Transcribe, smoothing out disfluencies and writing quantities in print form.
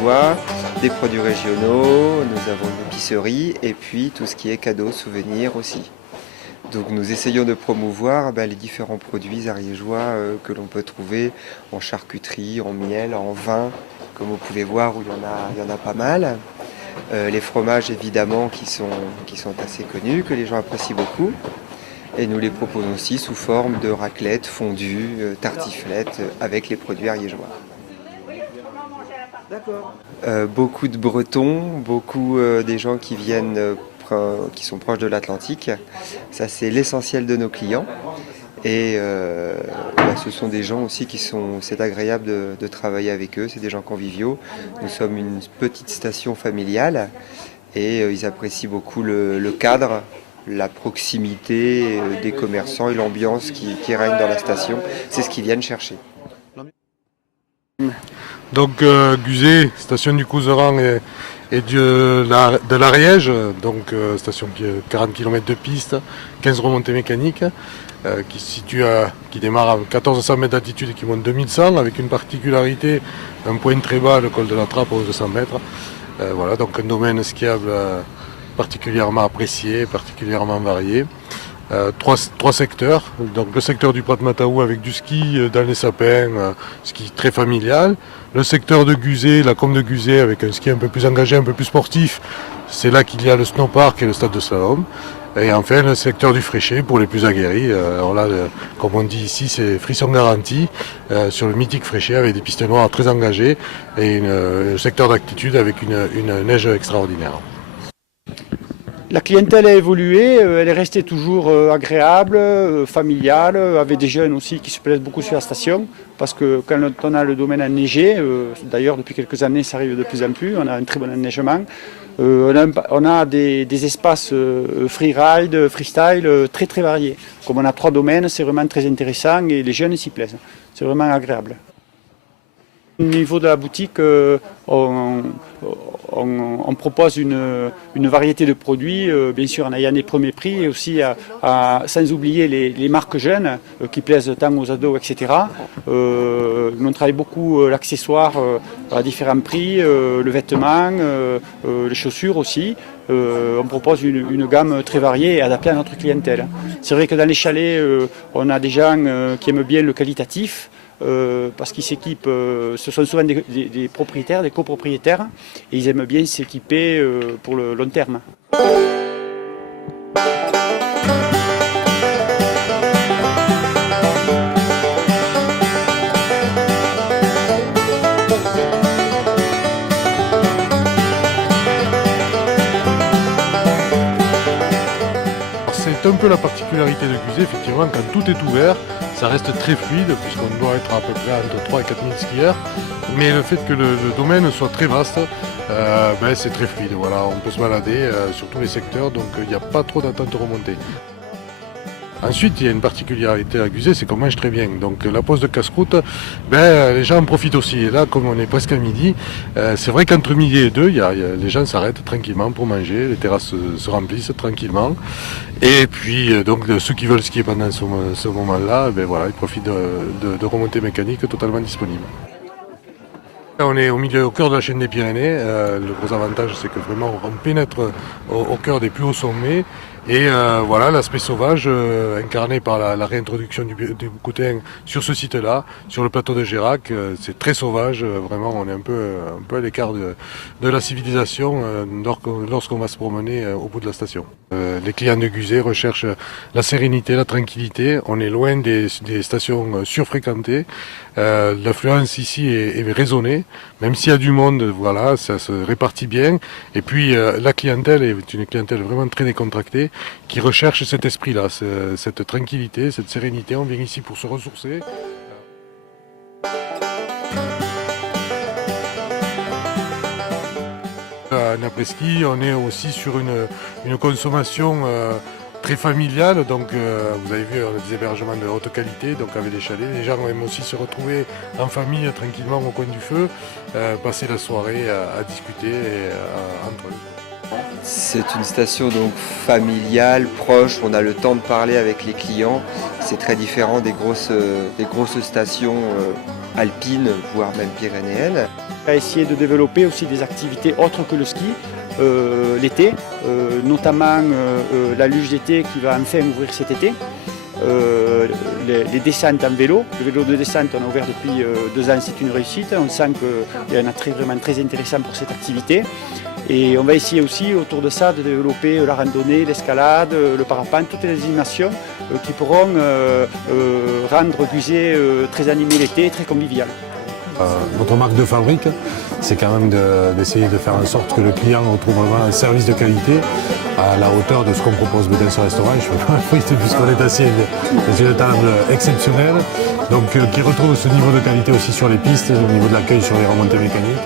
ariégeois, des produits régionaux, nous avons une épicerie et puis tout ce qui est cadeaux, souvenirs aussi. Donc nous essayons de promouvoir les différents produits ariégeois que l'on peut trouver en charcuterie, en miel, en vin, comme vous pouvez voir où il y en a pas mal. Les fromages évidemment qui sont assez connus, que les gens apprécient beaucoup. Et nous les proposons aussi sous forme de raclette, fondue, tartiflette avec les produits ariégeois. Beaucoup de Bretons, beaucoup des gens qui viennent, qui sont proches de l'Atlantique. Ça c'est l'essentiel de nos clients. Et ce sont des gens aussi c'est agréable de travailler avec eux, c'est des gens conviviaux. Nous sommes une petite station familiale et ils apprécient beaucoup le cadre, la proximité des commerçants et l'ambiance qui règne dans la station. C'est ce qu'ils viennent chercher. Donc Guzet, station du Couserans et de l'Ariège, donc station qui a 40 km de piste, 15 remontées mécaniques, qui démarre à 1400 mètres d'altitude et qui monte 2100, avec une particularité, un point très bas, le col de la Trappe, aux 200 mètres. Voilà, donc un domaine skiable particulièrement apprécié, particulièrement varié. Trois secteurs, donc le secteur du Prat de Mataou avec du ski dans les sapins, ski très familial. Le secteur de Guzet, la combe de Guzet avec un ski un peu plus engagé, un peu plus sportif. C'est là qu'il y a le snowpark et le stade de slalom. Et enfin le secteur du Fréchet pour les plus aguerris. Alors là, comme on dit ici, c'est frisson garanti sur le mythique Fréchet avec des pistes noires très engagées et un secteur d'altitude avec une neige extraordinaire. La clientèle a évolué, elle est restée toujours agréable, familiale, avec des jeunes aussi qui se plaisent beaucoup sur la station, parce que quand on a le domaine enneigé, d'ailleurs depuis quelques années ça arrive de plus en plus, on a un très bon enneigement, on a des espaces freeride, freestyle très très variés. Comme on a 3 domaines, c'est vraiment très intéressant et les jeunes s'y plaisent, c'est vraiment agréable. Au niveau de la boutique, on propose une variété de produits, bien sûr en ayant des premiers prix et aussi sans oublier les marques jeunes qui plaisent tant aux ados, etc. On travaille beaucoup l'accessoire à différents prix, le vêtement, les chaussures aussi. On propose une gamme très variée et adaptée à notre clientèle. C'est vrai que dans les chalets, on a des gens qui aiment bien le qualitatif. Parce qu'ils s'équipent, ce sont souvent des propriétaires, des copropriétaires, et ils aiment bien s'équiper pour le long terme. C'est un peu la particularité de Guzet, effectivement, quand tout est ouvert, ça reste très fluide, puisqu'on doit être à peu près entre 3 et 4 000 skieurs. Mais le fait que le domaine soit très vaste, c'est très fluide. Voilà, on peut se balader sur tous les secteurs, donc il n'y a pas trop d'attente remontée. Ensuite, il y a une particularité à Guzet, c'est qu'on mange très bien. Donc la pause de casse-croûte, les gens en profitent aussi. Et là, comme on est presque à midi, c'est vrai qu'entre midi et 2, les gens s'arrêtent tranquillement pour manger, les terrasses se remplissent tranquillement. Et puis, donc ceux qui veulent skier pendant ce moment-là, ils profitent de remontées mécaniques totalement disponibles. On est au cœur de la chaîne des Pyrénées. Le gros avantage, c'est que vraiment on pénètre au cœur des plus hauts sommets. Et l'aspect sauvage incarné par la réintroduction du bouquetin sur ce site-là, sur le plateau de Gérac, c'est très sauvage. Vraiment, on est un peu à l'écart de la civilisation lorsqu'on va se promener au bout de la station. Les clients de Guzet recherchent la sérénité, la tranquillité. On est loin des stations surfréquentées. L'affluence ici est raisonnée, même s'il y a du monde, voilà, ça se répartit bien. Et puis la clientèle est une clientèle vraiment très décontractée, qui recherche cet esprit-là, cette tranquillité, cette sérénité. On vient ici pour se ressourcer. En après-ski, on est aussi sur une consommation très familiale, donc vous avez vu, on a des hébergements de haute qualité, donc avec des chalets. Les gens aiment aussi se retrouver en famille tranquillement au coin du feu, passer la soirée à discuter entre eux. C'est une station donc familiale, proche, on a le temps de parler avec les clients. C'est très différent des grosses stations alpines, voire même pyrénéennes. On va essayer de développer aussi des activités autres que le ski l'été, notamment la luge d'été qui va enfin ouvrir cet été. Les descentes en vélo. Le vélo de descente, on a ouvert depuis 2 ans, c'est une réussite. On sent qu'il y a un attrait vraiment très intéressant pour cette activité. Et on va essayer aussi autour de ça de développer la randonnée, l'escalade, le parapente, toutes les animations qui pourront rendre Guzet très animé l'été, très convivial. Notre marque de fabrique, c'est quand même d'essayer de faire en sorte que le client retrouve vraiment un service de qualité à la hauteur de ce qu'on propose dans ce restaurant. Je ne peux pas puisqu'on est assis dans une table exceptionnelle, donc qui retrouve ce niveau de qualité aussi sur les pistes, au niveau de l'accueil sur les remontées mécaniques.